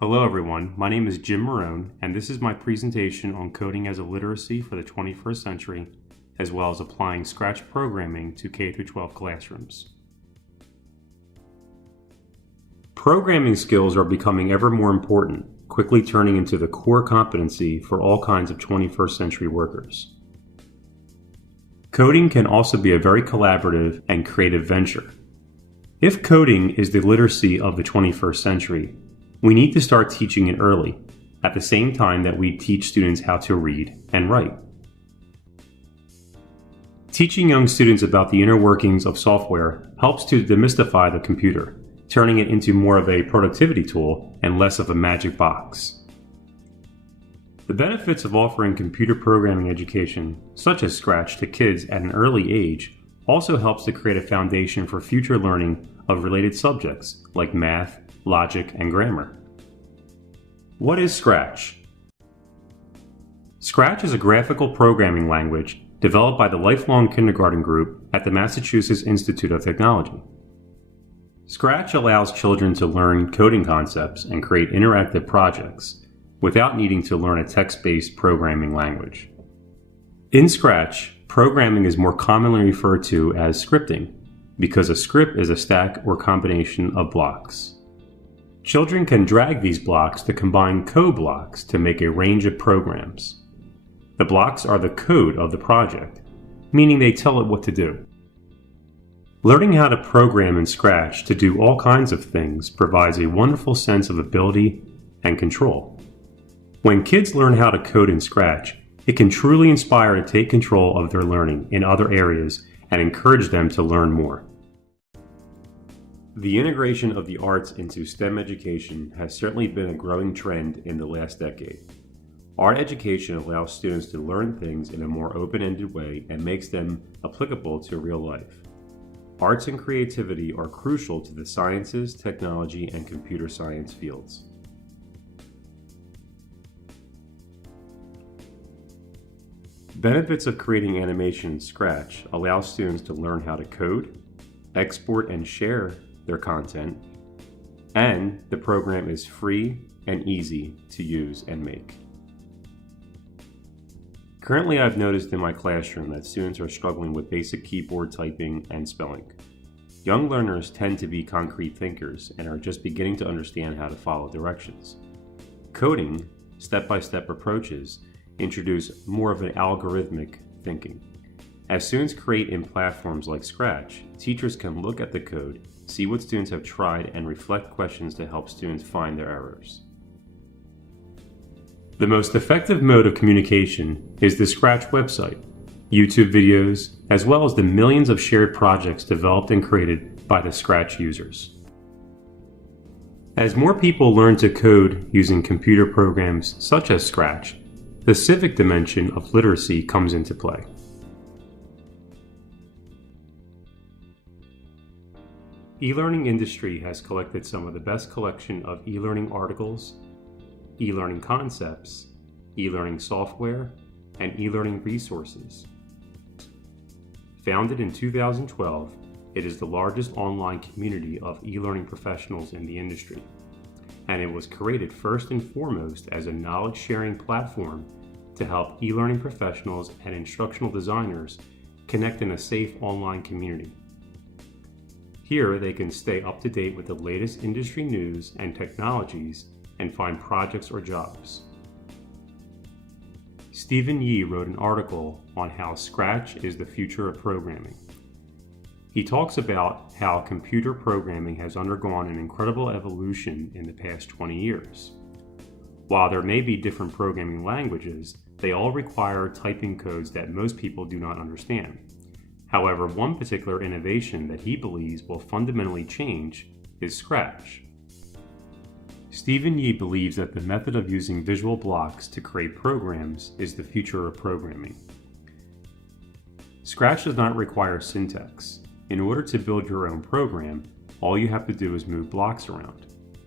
Hello everyone, my name is Jim Marone, and this is my presentation on coding as a literacy for the 21st century, as well as applying Scratch programming to K-12 classrooms. Programming skills are becoming ever more important, quickly turning into the core competency for all kinds of 21st century workers. Coding can also be a very collaborative and creative venture. If coding is the literacy of the 21st century, we need to start teaching it early, at the same time that we teach students how to read and write. Teaching young students about the inner workings of software helps to demystify the computer, turning it into more of a productivity tool and less of a magic box. The benefits of offering computer programming education, such as Scratch, to kids at an early age also helps to create a foundation for future learning of related subjects like math, logic, and grammar. What is Scratch? Scratch is a graphical programming language developed by the Lifelong Kindergarten Group at the Massachusetts Institute of Technology. Scratch allows children to learn coding concepts and create interactive projects without needing to learn a text-based programming language. In Scratch, programming is more commonly referred to as scripting because a script is a stack or combination of blocks. Children can drag these blocks to combine code blocks to make a range of programs. The blocks are the code of the project, meaning they tell it what to do. Learning how to program in Scratch to do all kinds of things provides a wonderful sense of ability and control. When kids learn how to code in Scratch, it can truly inspire to take control of their learning in other areas and encourage them to learn more. The integration of the arts into STEM education has certainly been a growing trend in the last decade. Art education allows students to learn things in a more open-ended way and makes them applicable to real life. Arts and creativity are crucial to the sciences, technology, and computer science fields. Benefits of creating animation in Scratch allow students to learn how to code, export and share their content, and the program is free and easy to use and make. Currently, I've noticed in my classroom that students are struggling with basic keyboard typing and spelling. Young learners tend to be concrete thinkers and are just beginning to understand how to follow directions. Coding, step-by-step approaches, introduce more of an algorithmic thinking. As students create in platforms like Scratch, teachers can look at the code, see what students have tried, and reflect questions to help students find their errors. The most effective mode of communication is the Scratch website, YouTube videos, as well as the millions of shared projects developed and created by the Scratch users. As more people learn to code using computer programs such as Scratch, the civic dimension of literacy comes into play. E-learning industry has collected some of the best collection of e-learning articles, e-learning concepts, e-learning software, and e-learning resources. Founded in 2012, it is the largest online community of e-learning professionals in the industry, and it was created first and foremost as a knowledge-sharing platform to help e-learning professionals and instructional designers connect in a safe online community. Here, they can stay up to date with the latest industry news and technologies and find projects or jobs. Stephen Yee wrote an article on how Scratch is the future of programming. He talks about how computer programming has undergone an incredible evolution in the past 20 years. While there may be different programming languages, they all require typing codes that most people do not understand. However, one particular innovation that he believes will fundamentally change is Scratch. Stephen Yee believes that the method of using visual blocks to create programs is the future of programming. Scratch does not require syntax. In order to build your own program, all you have to do is move blocks around.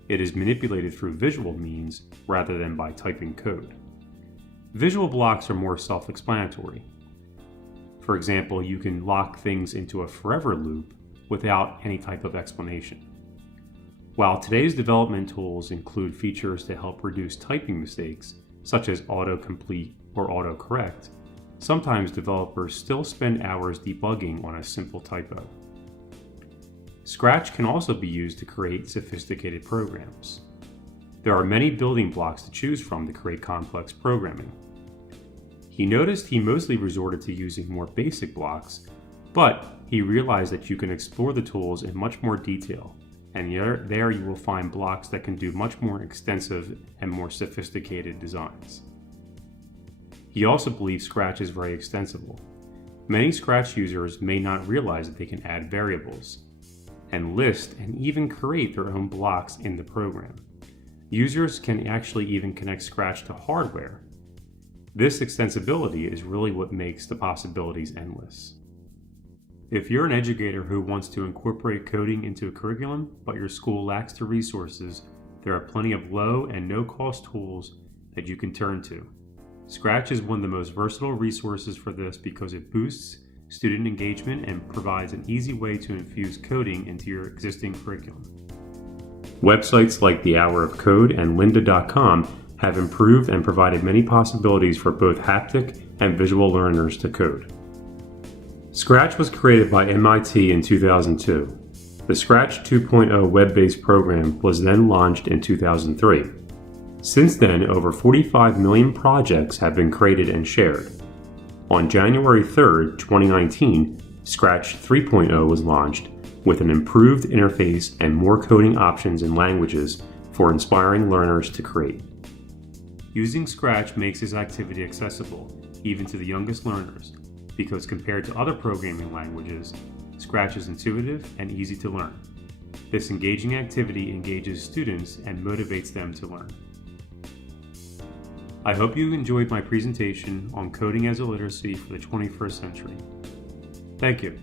It is manipulated through visual means rather than by typing code. Visual blocks are more self-explanatory. For example, you can lock things into a forever loop without any type of explanation. While today's development tools include features to help reduce typing mistakes, such as autocomplete or autocorrect, sometimes developers still spend hours debugging on a simple typo. Scratch can also be used to create sophisticated programs. There are many building blocks to choose from to create complex programming. He noticed he mostly resorted to using more basic blocks, but he realized that you can explore the tools in much more detail, and there you will find blocks that can do much more extensive and more sophisticated designs. He also believes Scratch is very extensible. Many Scratch users may not realize that they can add variables, and list and even create their own blocks in the program. Users can actually even connect Scratch to hardware. This extensibility is really what makes the possibilities endless. If you're an educator who wants to incorporate coding into a curriculum, but your school lacks the resources, there are plenty of low and no-cost tools that you can turn to. Scratch is one of the most versatile resources for this because it boosts student engagement and provides an easy way to infuse coding into your existing curriculum. Websites like The Hour of Code and lynda.com have improved and provided many possibilities for both haptic and visual learners to code. Scratch was created by MIT in 2002. The Scratch 2.0 web-based program was then launched in 2003. Since then, over 45 million projects have been created and shared. On January 3, 2019, Scratch 3.0 was launched with an improved interface and more coding options and languages for inspiring learners to create. Using Scratch makes this activity accessible, even to the youngest learners, because compared to other programming languages, Scratch is intuitive and easy to learn. This engaging activity engages students and motivates them to learn. I hope you enjoyed my presentation on coding as a literacy for the 21st century. Thank you.